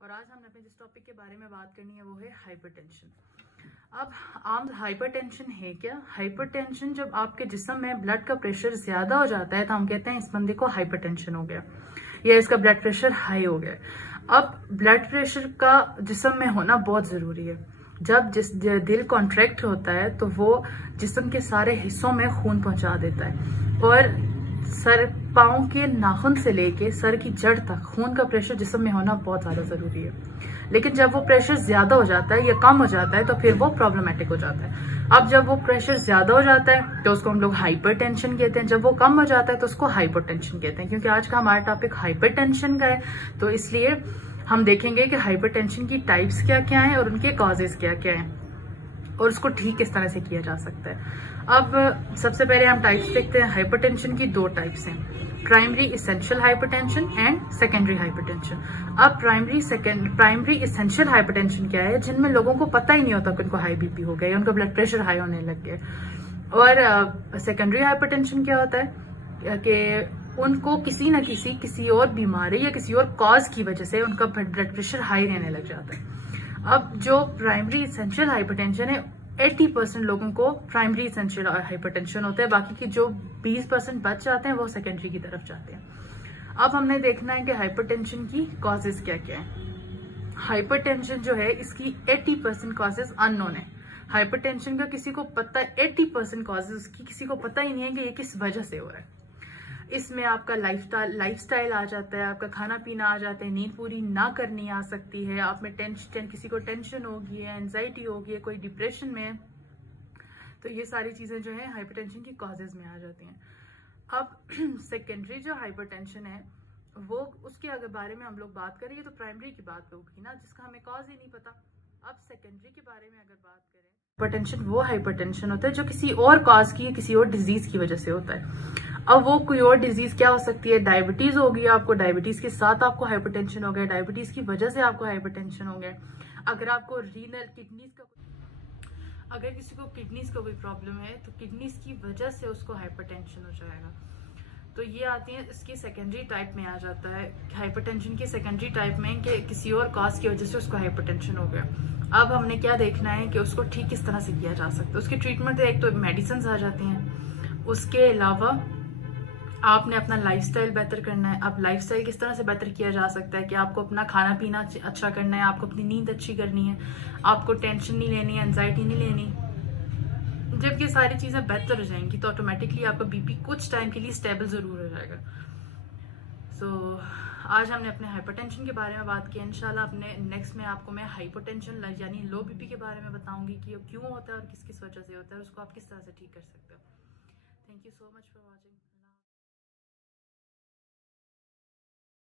और आज हमने अपने जिस टॉपिक के बारे में बात करनी है वो है हाइपरटेंशन। अब आम हाइपरटेंशन है क्या? हाइपरटेंशन जब आपके जिस्म में ब्लड का प्रेशर ज्यादा हो जाता है तो हम कहते हैं इस बंदे को हाइपरटेंशन हो गया या इसका ब्लड प्रेशर हाई हो गया। अब ब्लड प्रेशर का जिस्म में होना बहुत जरूरी है। जब दिल कॉन्ट्रैक्ट होता है तो वो जिस्म के सारे हिस्सों में खून पहुंचा देता है और सर पाँव के नाखून से लेके सर की जड़ तक खून का प्रेशर जिस्म में होना बहुत ज्यादा जरूरी है। लेकिन जब वो प्रेशर ज्यादा हो जाता है या कम हो जाता है तो फिर वो प्रॉब्लमेटिक हो जाता है। अब जब वो प्रेशर ज्यादा हो जाता है तो उसको हम लोग हाइपरटेंशन कहते हैं, जब वो कम हो जाता है तो उसको हाइपोटेंशन कहते हैं। क्योंकि आज का हमारा टॉपिक हाइपरटेंशन का है तो इसलिए हम देखेंगे कि हाइपरटेंशन की टाइप्स क्या क्या हैं और उनके कॉजेज क्या क्या हैं और उसको ठीक किस तरह से किया जा सकता है। अब सबसे पहले हम टाइप्स देखते हैं। हाइपरटेंशन की दो टाइप्स हैं, primary essential hypertension and secondary hypertension. अब प्राइमरी इसेंशियल हाइपरटेंशन क्या है? जिनमें लोगों को पता ही नहीं होता कि उनको हाई बीपी हो गया या उनका ब्लड प्रेशर हाई होने लग गया। और सेकेंडरी हाइपरटेंशन क्या होता है कि उनको किसी किसी और बीमारी या किसी और कॉज की वजह से उनका ब्लड प्रेशर हाई रहने लग जाता है। अब जो प्राइमरी इसेंशियल हाइपरटेंशन है 80% लोगों को प्राइमरी इसेंशियल हाइपरटेंशन होता है, बाकी की जो 20% बच जाते हैं वो सेकेंडरी की तरफ जाते हैं। अब हमने देखना है कि हाइपरटेंशन की कॉजेज क्या क्या है। हाइपरटेंशन जो है इसकी 80% कॉजेज अननोन है। हाइपरटेंशन का किसी को पता 80% कॉजेज की किसी को पता ही नहीं है कि ये किस वजह से हो रहा है। इसमें आपका लाइफस्टाइल आ जाता है, आपका खाना पीना आ जाता है, नींद पूरी ना करनी आ सकती है, आप में टेंशन, किसी को टेंशन होगी है, एंजाइटी होगी है, कोई डिप्रेशन में है, तो ये सारी चीजें जो है हाइपरटेंशन की कॉजेज में आ जाती हैं। अब सेकेंडरी जो हाइपरटेंशन है वो उसके अगर बारे में हम लोग बात करेंगे तो प्राइमरी की बात होगी ना, जिसका हमें कॉज ही नहीं पता। अब सेकेंडरी के बारे में अगर बात करें, हाइपरटेंशन वो हाइपरटेंशन होता है जो किसी और कॉज की, किसी और डिजीज की वजह से होता है। अब वो कोई और डिजीज क्या हो सकती है? डायबिटीज होगी, आपको डायबिटीज के साथ आपको हाइपरटेंशन हो गया, डायबिटीज की वजह से आपको हाइपरटेंशन हो गया। अगर आपको रीनल किडनीज का, अगर किसी को किडनीज का कोई प्रॉब्लम है तो किडनीज की वजह से उसको हाइपरटेंशन हो जाएगा। तो ये आती है इसकी सेकेंडरी टाइप में आ जाता है हाइपरटेंशन की सेकेंडरी टाइप में कि किसी और कॉज की वजह से उसको हाइपरटेंशन हो गया। अब हमने क्या देखना है कि उसको ठीक किस तरह से किया जा सकता है। उसकी ट्रीटमेंट एक तो मेडिसिन आ जाती हैं, उसके अलावा आपने अपना लाइफस्टाइल बेहतर करना है। अब लाइफस्टाइल किस तरह से बेहतर किया जा सकता है कि आपको अपना खाना पीना अच्छा करना है, आपको अपनी नींद अच्छी करनी है, आपको टेंशन नहीं लेनी, एंजाइटी नहीं लेनी। जब ये सारी चीजें बेहतर हो जाएंगी तो ऑटोमेटिकली आपका बीपी कुछ टाइम के लिए स्टेबल जरूर हो जाएगा। आज हमने अपने हाइपरटेंशन के बारे में बात की। इंशाल्लाह अपने नेक्स्ट में आपको मैं हाइपोटेंशन यानी लो बीपी के बारे में बताऊंगी कि क्यों होता है और किस किस वजह से होता है, उसको आप किस तरह से ठीक कर सकते हो। Thank you so much for watching.